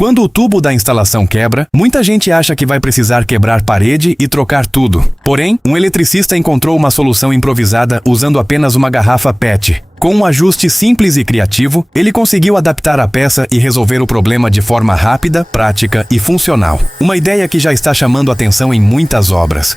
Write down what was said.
Quando o tubo da instalação quebra, muita gente acha que vai precisar quebrar parede e trocar tudo. Porém, um eletricista encontrou uma solução improvisada usando apenas uma garrafa PET. Com um ajuste simples e criativo, ele conseguiu adaptar a peça e resolver o problema de forma rápida, prática e funcional. Uma ideia que já está chamando atenção em muitas obras.